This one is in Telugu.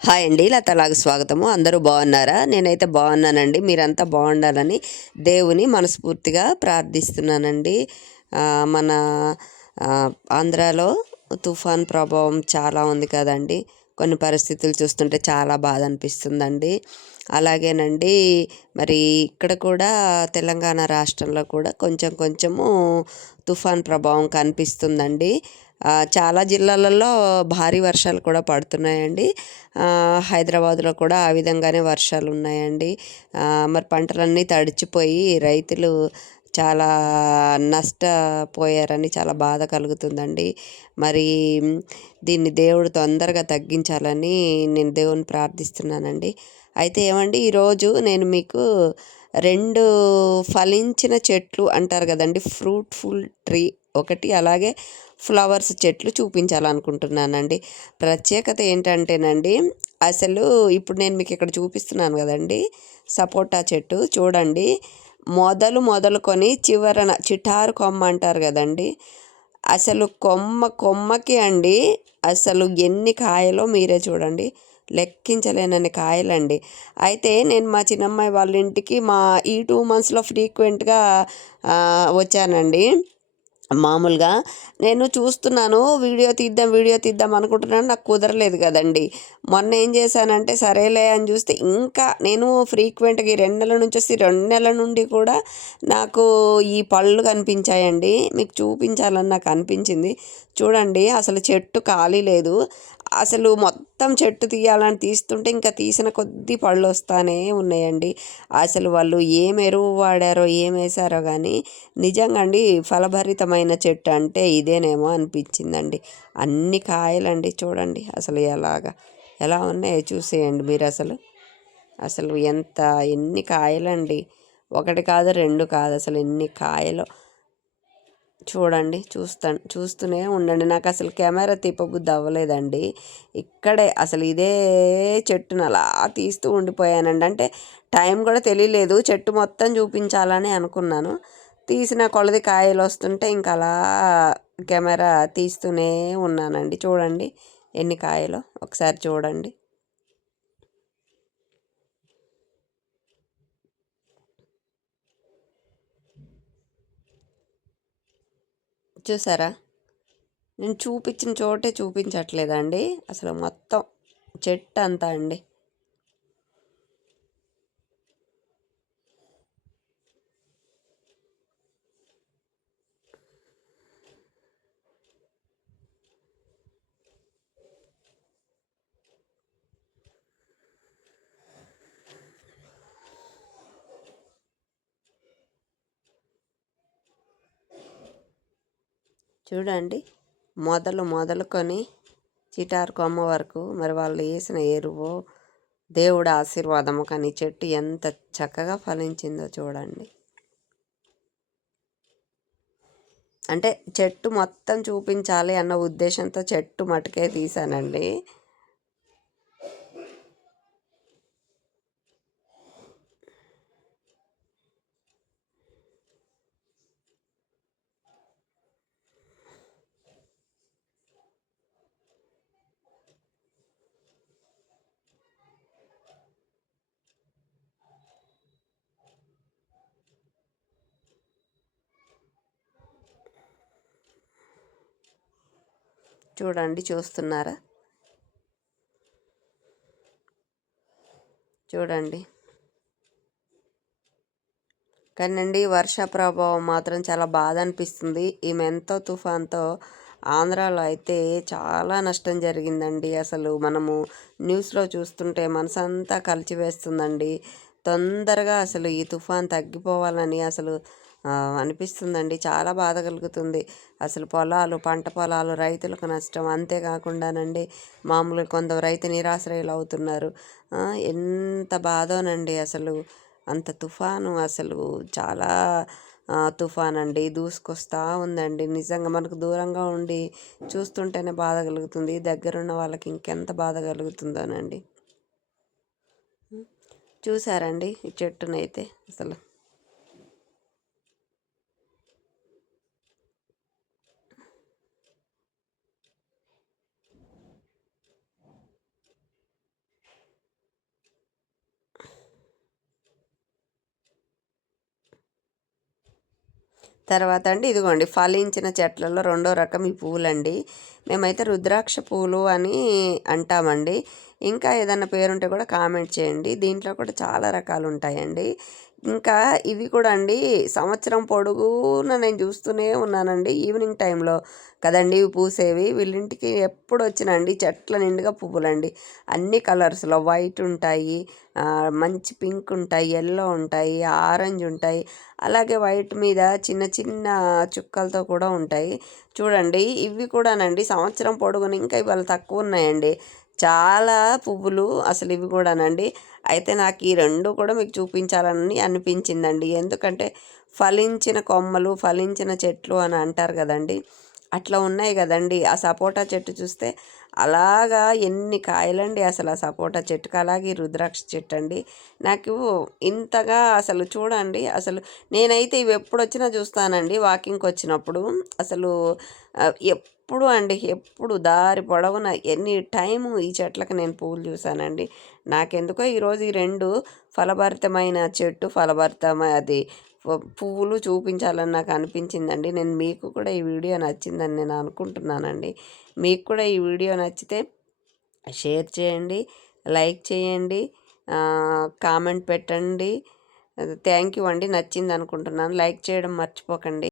హాయ్ అండి. లతలాగా స్వాగతము. అందరూ బాగున్నారా? నేనైతే బాగున్నానండి. మీరంతా బాగుండాలని దేవుని మనస్ఫూర్తిగా ప్రార్థిస్తున్నానండి. మన ఆంధ్రాలో తుఫాన్ ప్రభావం చాలా ఉంది కదండి. కొన్ని పరిస్థితులు చూస్తుంటే చాలా బాధ అనిపిస్తుందండి. అలాగేనండి, మరి ఇక్కడ కూడా తెలంగాణ రాష్ట్రంలో కూడా కొంచెం కొంచెము తుఫాన్ ప్రభావం కనిపిస్తుందండి. చాలా జిల్లాలలో భారీ వర్షాలు కూడా పడుతున్నాయండి. హైదరాబాద్లో కూడా ఆ విధంగానే వర్షాలు ఉన్నాయండి. మరి పంటలన్నీ తడిచిపోయి రైతులు చాలా నష్టపోయారని చాలా బాధ కలుగుతుందండి. మరి దీన్ని దేవుడు తొందరగా తగ్గించాలని నేను దేవుని ప్రార్థిస్తున్నానండి. అయితే ఏమండి, ఈరోజు నేను మీకు 2 ఫలించిన చెట్లు అంటారు కదండి, ఫ్రూట్ఫుల్ ట్రీ ఒకటి, అలాగే ఫ్లవర్స్ చెట్లు చూపించాలనుకుంటున్నానండి. ప్రత్యేకత ఏంటంటేనండి, అసలు ఇప్పుడు నేను మీకు ఇక్కడ చూపిస్తున్నాను కదండి, సపోటా చెట్టు చూడండి. మొదలుకొని చివరన చిటారు కొమ్మ అంటారు కదండి, అసలు కొమ్మకి అండి అసలు ఎన్ని కాయలో మీరే చూడండి. లెక్కించలేనన్ని కాయలండి. అయితే నేను మా చిన్నమ్మాయి వాళ్ళ ఇంటికి ఈ 2 మంత్స్లో ఫ్రీక్వెంట్గా వచ్చానండి. మామూలుగా నేను చూస్తున్నాను, వీడియో తీద్దాం అనుకుంటున్నాను, నాకు కుదరలేదు కదండి. మొన్న ఏం చేశానంటే సరేలే అని చూస్తే, ఇంకా నేను ఫ్రీక్వెంట్గా ఈ 2 నెలల నుంచి వస్తే 2 నెలల నుండి కూడా నాకు ఈ పళ్ళు కనిపించాయండి. మీకు చూపించాలని నాకు అనిపించింది. చూడండి, అసలు చెట్టు ఖాళీ లేదు. అసలు మొత్తం చెట్టు తీయాలని తీస్తుంటే ఇంకా తీసిన కొద్దీ పళ్ళు వస్తానే ఉన్నాయండి. అసలు వాళ్ళు ఏం ఎరువు వాడారో ఏం వేశారో కానీ నిజంగా అండి, ఫలభరితమైన చెట్టు అంటే ఇదేనేమో అనిపించిందండి. అన్ని కాయలండి చూడండి, అసలు ఎలా ఉన్నాయో చూసేయండి మీరు. అసలు ఎన్ని కాయలండి, ఒకటి కాదు 2 కాదు, అసలు ఎన్ని కాయలు చూడండి. చూస్తూనే ఉండండి. నాకు అసలు కెమెరా తిప్పబుద్ధి అవ్వలేదండి. ఇక్కడే అసలు ఇదే చెట్టును అలా తీస్తూ ఉండిపోయానండి. అంటే టైం కూడా తెలియలేదు, చెట్టు మొత్తం చూపించాలని అనుకున్నాను. తీసిన కొలది కాయలు వస్తుంటే ఇంకా అలా కెమెరా తీస్తూనే ఉన్నానండి. చూడండి ఎన్ని కాయలో ఒకసారి చూడండి. చూసారా? నేను చూపించిన చోటే చూపించట్లేదండి, అసలు మొత్తం చెట్టు అంతా అండి. చూడండి, మొదలుకొని చిటారు కొమ్మ వరకు మరి వాళ్ళు వేసిన ఎరువు, దేవుడి ఆశీర్వాదము కానీ చెట్టు ఎంత చక్కగా ఫలించిందో చూడండి. అంటే చెట్టు మొత్తం చూపించాలి అన్న ఉద్దేశంతో చెట్టు మటుకే తీసానండి. చూడండి, చూస్తున్నారా? చూడండి. కానండి, వర్ష ప్రభావం మాత్రం చాలా బాధ అనిపిస్తుంది. ఈ మెంతో తుఫాన్తో ఆంధ్రాలో అయితే చాలా నష్టం జరిగిందండి. అసలు మనము న్యూస్లో చూస్తుంటే మనసంతా కలిచివేస్తుందండి. తొందరగా అసలు ఈ తుఫాన్ తగ్గిపోవాలని అసలు అనిపిస్తుందండి. చాలా బాధ కలుగుతుంది. అసలు పంట పొలాలు రైతులకు నష్టం. అంతేకాకుండానండి, మామూలుగా కొందరు రైతు నిరాశ్రయులు అవుతున్నారు. ఎంత బాధోనండి అసలు. అంత తుఫాను అసలు చాలా తుఫాన్ అండి, దూసుకొస్తా ఉందండి. నిజంగా మనకు దూరంగా ఉండి చూస్తుంటేనే బాధ కలుగుతుంది, దగ్గరున్న వాళ్ళకి ఇంకెంత బాధ కలుగుతుందోనండి. చూసారండి ఈ చెట్టునైతే అసలు. తర్వాత అండి ఇదిగోండి ఫలించిన చెట్లలో రెండో రకం ఈ పువ్వులండి. మేమైతే రుద్రాక్ష పువ్వులు అని అంటామండి. ఇంకా ఏదన్నా పేరుంటే కూడా కామెంట్ చేయండి. దీంట్లో కూడా చాలా రకాలు ఉంటాయండి. ఇంకా ఇవి కూడా అండి సంవత్సరం పొడుగునా నేను చూస్తూనే ఉన్నానండి. ఈవినింగ్ టైంలో కదండి ఇవి పూసేవి. వీళ్ళింటికి ఎప్పుడు వచ్చినా అండి చెట్ల నిండుగా పువ్వులండి. అన్ని కలర్స్లో వైట్ ఉంటాయి, మంచి పింక్ ఉంటాయి, ఎల్లో ఉంటాయి, ఆరెంజ్ ఉంటాయి. అలాగే వైట్ మీద చిన్న చిన్న చుక్కలతో కూడా ఉంటాయి. చూడండి ఇవి కూడానండి సంవత్సరం పొడుగున ఇంకా ఇవాళ తక్కువ ఉన్నాయండి. చాలా పువ్వులు అసలు ఇవి కూడానండి. అయితే నాకు ఈ 2 కూడా మీకు చూపించాలని అనిపించిందండి. ఎందుకంటే ఫలించిన కొమ్మలు, ఫలించిన చెట్లు అని అంటారు కదండీ! అట్లా ఉన్నాయి కదండీ! ఆ సపోటా చెట్టు చూస్తే అలాగా ఎన్ని కాయలండి అసలు ఆ సపోటా చెట్టుకి. అలాగే ఈ రుద్రాక్ష చెట్టు అండి. నాకు ఇంతగా అసలు చూడండి అసలు నేనైతే ఇవి ఎప్పుడొచ్చినా చూస్తానండి వాకింగ్‌కి వచ్చినప్పుడు. అసలు ఎప్పుడు అండి ఎప్పుడు దారి పొడవునా ఎనీ టైము ఈ చెట్లకి నేను పువ్వులు చూశానండి. నాకెందుకో ఈరోజు ఈ 2 ఫలభరితమైన చెట్టు, అది పువ్వులు చూపించాలని నాకు అనిపించిందండి. నేను మీకు కూడా ఈ వీడియో నచ్చిందని నేను అనుకుంటున్నానండి. మీకు కూడా ఈ వీడియో నచ్చితే షేర్ చేయండి, లైక్ చేయండి, కామెంట్ పెట్టండి. థ్యాంక్ యూ అండి. నచ్చింది అనుకుంటున్నాను. లైక్ చేయడం మర్చిపోకండి.